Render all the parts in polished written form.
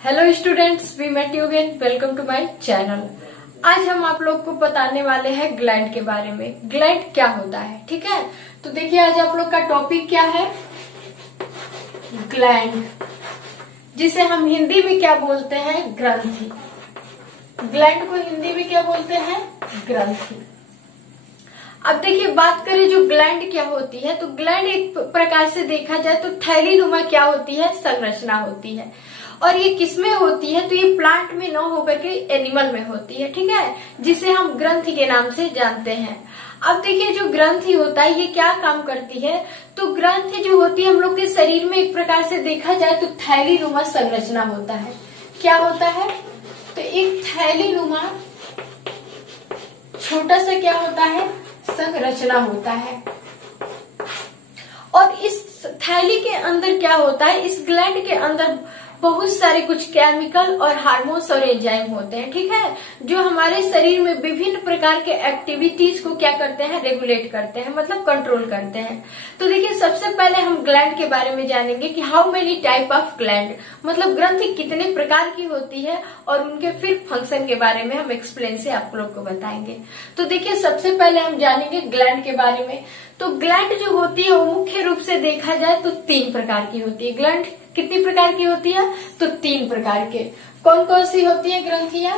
Hello students, we met you again. Welcome to my channel. आज हम आप लोग को बताने वाले हैं ग्लैंड के बारे में। ग्लैंड क्या होता है, ठीक है। तो देखिए आज आप लोग का टॉपिक क्या है, ग्लैंड, जिसे हम हिंदी में क्या बोलते हैं, ग्रंथि। ग्लैंड को हिंदी में क्या बोलते हैं, ग्रंथि। अब देखिए बात करें जो ग्लैंड क्या होती है, तो ग्लैंड एक प्रकार से देखा जाए तो थैली नुमा क्या होती है, संरचना होती है। और ये किसमें होती है, तो ये प्लांट में न होकर के एनिमल में होती है, ठीक है, जिसे हम ग्रंथि के नाम से जानते हैं। अब देखिए जो ग्रंथि होता है ये क्या काम करती है, तो ग्रंथि जो होती है हम लोग के शरीर में एक प्रकार से देखा जाए तो थैली नुमा संरचना होता है। क्या होता है, तो एक थैली नुमा छोटा सा क्या होता है, संरचना होता है। और इस थैली के अंदर क्या होता है, इस ग्लैंड के अंदर बहुत सारे कुछ केमिकल और हार्मोन्स और एंजाइम होते हैं, ठीक है, जो हमारे शरीर में विभिन्न प्रकार के एक्टिविटीज को क्या करते हैं, रेगुलेट करते हैं, मतलब कंट्रोल करते हैं। तो देखिए सबसे पहले हम ग्लैंड के बारे में जानेंगे कि how many type of gland, मतलब ग्रंथि कितने प्रकार की होती है, और उनके फिर फंक्शन के बारे में हम एक्सप्लेन से आप लोग को बताएंगे। तो देखिए सबसे पहले हम जानेंगे ग्लैंड के बारे में। तो ग्लैंड जो होती है वो मुख्य रूप से देखा जाए तो 3 प्रकार की होती है। ग्लैंड कितनी प्रकार की होती है, तो 3 प्रकार के। कौन कौन सी होती है ग्रंथियां,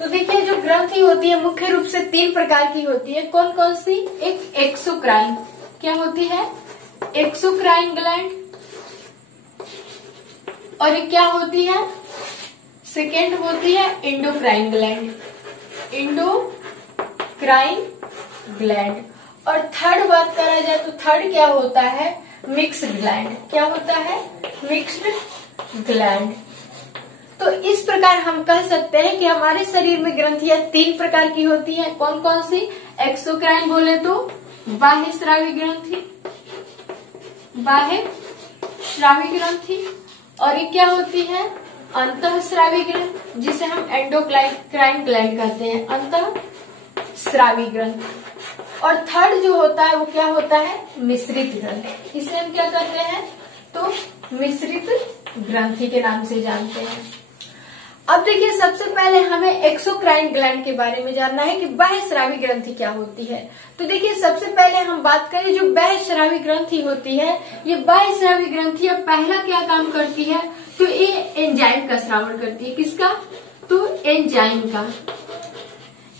तो देखिए जो ग्रंथि होती है मुख्य रूप से 3 प्रकार की होती है। कौन कौन सी, एक एक्सोक्राइन, क्या होती है, एक्सोक्राइन ग्लैंड। और एक क्या होती है, सेकेंड होती है एंडोक्राइन ग्लैंड, एंडोक्राइन ग्लैंड। और थर्ड बात करा जाए तो थर्ड क्या होता है, मिक्स्ड ग्लैंड। क्या होता है, मिक्स्ड ग्लैंड। तो इस प्रकार हम कह सकते हैं कि हमारे शरीर में ग्रंथियां 3 प्रकार की होती हैं। कौन कौन सी, एक्सोक्राइन बोले तो बाह्य स्रावी ग्रंथि, बाह्य स्रावी ग्रंथि। और ये क्या होती है, अंतःस्रावी ग्रंथि, जिसे हम एंडोक्राइन ग्लैंड कहते हैं, अंतःस्रावी ग्रंथि। और थर्ड जो होता है वो क्या होता है, मिश्रित ग्रंथि। इसे हम क्या कहते हैं, तो मिश्रित ग्रंथि के नाम से जानते हैं। अब देखिए सबसे पहले हमें एक्सोक्राइन ग्लैंड के बारे में जानना है कि बाह्य स्रावी ग्रंथि क्या होती है। तो देखिए सबसे पहले हम बात करें जो बाह्य स्रावी ग्रंथि होती है, ये बाह्य स्रावी ग्रंथि पहला क्या काम करती है, तो ये एंजाइम का स्रावण करती है। किसका, तो एंजाइम का,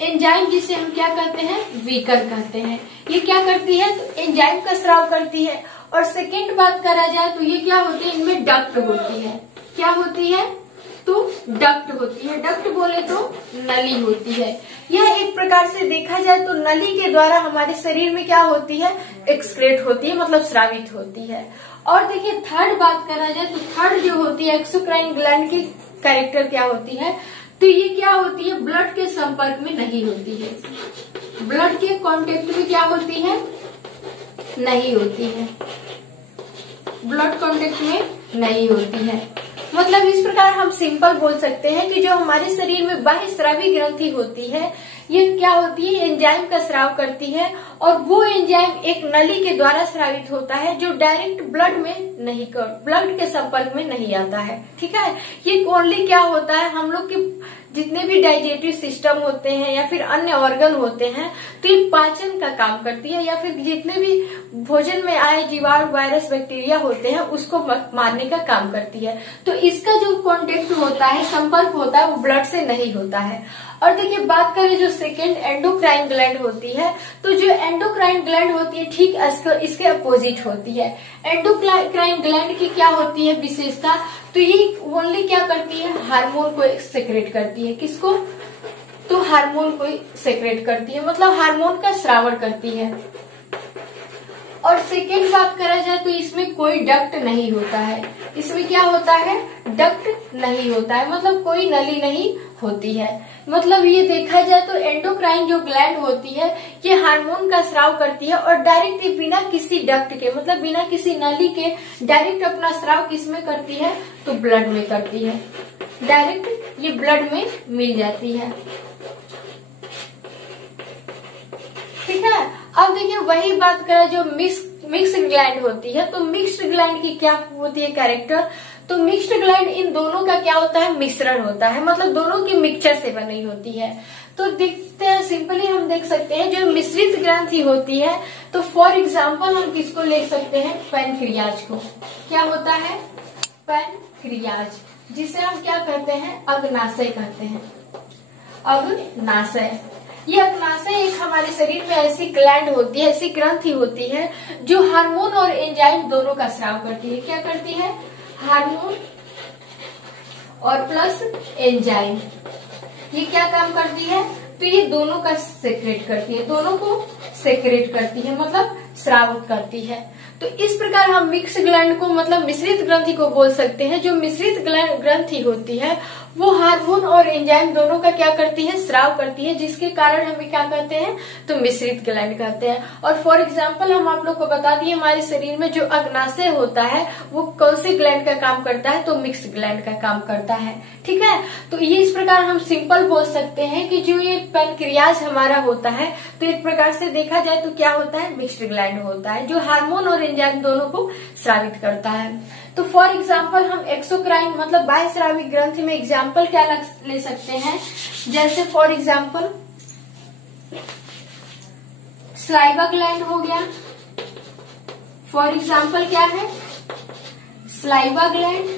एंजाइम जिसे हम क्या कहते हैं, वीकर कहते हैं। ये क्या करती है, तो एंजाइम का स्राव करती है। और सेकेंड बात करा जाए तो ये क्या होती है, इनमें डक्ट होती है। क्या होती है, तो डक्ट होती है। डक्ट बोले तो नली होती है। यह एक प्रकार से देखा जाए तो नली के द्वारा हमारे शरीर में क्या होती है, एक्सक्रेट होती है, मतलब स्रावित होती है। और देखिए थर्ड बात करा जाए तो थर्ड जो होती है एक्सोक्राइन ग्लैंड की कैरेक्टर क्या होती है, तो ये क्या होती है, ब्लड के संपर्क में नहीं होती है। ब्लड के कांटेक्ट में क्या होती है, नहीं होती है, ब्लड कांटेक्ट में नहीं होती है। मतलब इस प्रकार हम सिंपल बोल सकते हैं कि जो हमारे शरीर में बाह्य स्रावी ग्रंथि होती है ये क्या होती है, एंजाइम का स्राव करती है। और वो एंजाइम एक नली के द्वारा स्रावित होता है जो डायरेक्ट ब्लड में नहीं, ब्लड के संपर्क में नहीं आता है, ठीक है। ये ओनली क्या होता है, हम लोग के जितने भी डाइजेस्टिव सिस्टम होते हैं या फिर अन्य ऑर्गन होते हैं, तो ये पाचन का काम करती है, या फिर जितने भी भोजन में आए जीवाणु, वायरस, बैक्टीरिया होते हैं उसको मारने का काम करती है। तो इसका जो कांटेक्ट होता है, संपर्क होता है, वो ब्लड से नहीं होता है। और देखिए बात करें जो सेकेंड एंडोक्राइन ग्लैंड होती है, तो जो एंडोक्राइन ग्लैंड होती है ठीक इसके अपोजिट होती है। एंडोक्राइन ग्लैंड की क्या होती है विशेषता, तो ये ओनली क्या करती है, हार्मोन को सेक्रेट करती है। किसको, तो हार्मोन को सेक्रेट करती है, मतलब हार्मोन का स्रावण करती है। और सेकेंड बात करा जाए तो इसमें कोई डक्ट नहीं होता है। इसमें क्या होता है, डक्ट नहीं होता है, मतलब कोई नली नहीं होती है। मतलब ये देखा जाए तो एंडोक्राइन जो ग्लैंड होती है ये हार्मोन का स्राव करती है और डायरेक्ट बिना किसी डक्ट के, मतलब बिना किसी नली के डायरेक्ट अपना स्राव किसमें करती है, तो ब्लड में करती है। डायरेक्ट ये ब्लड में मिल जाती है, ठीक है। अब देखिए वही बात करें जो मिक्स्ड ग्लैंड होती है। तो मिक्स्ड ग्लैंड की क्या होती है कैरेक्टर, तो मिक्स्ड ग्लैंड इन दोनों का क्या होता है, मिश्रण होता है, मतलब दोनों की मिक्सचर से बनी होती है। तो देखते हैं, सिंपली हम देख सकते हैं जो मिश्रित ग्रंथि होती है, तो फॉर एग्जाम्पल हम किसको ले सकते हैं, पैनक्रियाज को। क्या होता है, पैनक्रियाज, जिसे हम क्या कहते हैं, अग्नाशय कहते हैं, अग्नाशय। ये अग्नाशय एक हमारे शरीर में ऐसी ग्लैंड होती है, ऐसी ग्रंथि होती है जो हार्मोन और एंजाइम दोनों का स्राव करती है। क्या करती है, हार्मोन और प्लस एंजाइम, ये क्या काम करती है, तो ये दोनों का सेक्रेट करती है, दोनों को सेक्रेट करती है, मतलब स्रावित करती है। तो इस प्रकार हम मिक्स ग्लैंड को, मतलब मिश्रित ग्रंथि को बोल सकते हैं। जो मिश्रित ग्रंथि होती है वो हार्मोन और एंजाइम दोनों का क्या करती है, स्राव करती है, जिसके कारण हमें क्या कहते हैं, तो मिश्रित ग्लैंड कहते हैं। और फॉर एग्जाम्पल हम आप लोग को बता दिए, हमारे शरीर में जो अग्नाशय होता है वो कौन से ग्लैंड का काम करता है, तो मिक्स ग्लैंड का काम करता है। ठीक है, तो ये इस प्रकार हम सिंपल बोल सकते हैं कि जो ये पैनक्रियाज हमारा होता है, तो एक प्रकार से देखा जाए तो क्या होता है, मिक्स्ड ग्लैंड होता है, जो हार्मोन और एंजाइम दोनों को स्रावित करता है। तो फॉर एग्जाम्पल हम एक्सोक्राइन मतलब बाह्यस्रावी ग्रंथि में एग्जाम्पल क्या ले सकते हैं, जैसे फॉर एग्जाम्पल सलाइवा ग्लैंड हो गया। फॉर एग्जाम्पल क्या है, सलाइवा ग्लैंड।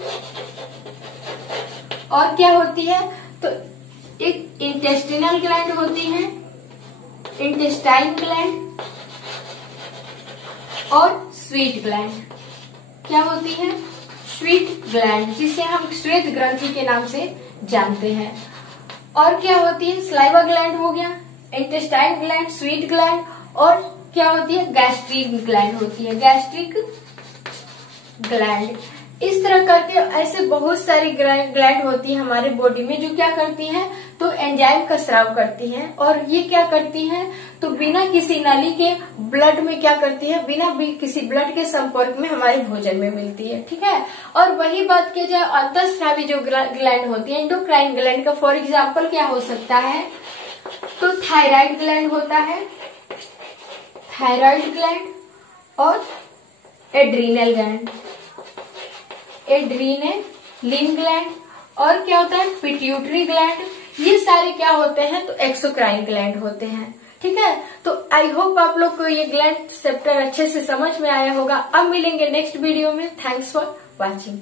और क्या होती है, तो एक इंटेस्टिनल ग्लैंड होती है, इंटेस्टाइन ग्लैंड, और स्वीट ग्लैंड। क्या होती है, स्वीट ग्लैंड, जिसे हम श्वेत ग्रंथि के नाम से जानते हैं। और क्या होती है, सलाइवा ग्लैंड हो गया, इंटेस्टाइन ग्लैंड, स्वीट ग्लैंड, और क्या होती है, गैस्ट्रिक ग्लैंड होती है, गैस्ट्रिक ग्लैंड। इस तरह करके ऐसे बहुत सारी ग्लैंड होती है हमारे बॉडी में, जो क्या करती हैं, तो एंजाइम का स्राव करती हैं। और ये क्या करती हैं, तो बिना किसी नली के ब्लड में क्या करती है, बिना किसी ब्लड के संपर्क में हमारे भोजन में मिलती है। ठीक है, और वही बात की जाए अंतःस्रावी जो ग्लैंड होती है, एंडोक्राइन ग्लैंड का फॉर एग्जाम्पल क्या हो सकता है, तो थायराइड ग्लैंड होता है, थायराइड ग्लैंड, और एड्रीनल ग्लैंड, एड्रीनलिन ग्लैंड, और क्या होता है, पिट्यूटरी ग्लैंड। ये सारे क्या होते हैं, तो एक्सोक्राइन ग्लैंड होते हैं। ठीक है, तो आई होप आप लोग को ये ग्लैंड चैप्टर अच्छे से समझ में आया होगा। अब मिलेंगे नेक्स्ट वीडियो में। Thanks for watching.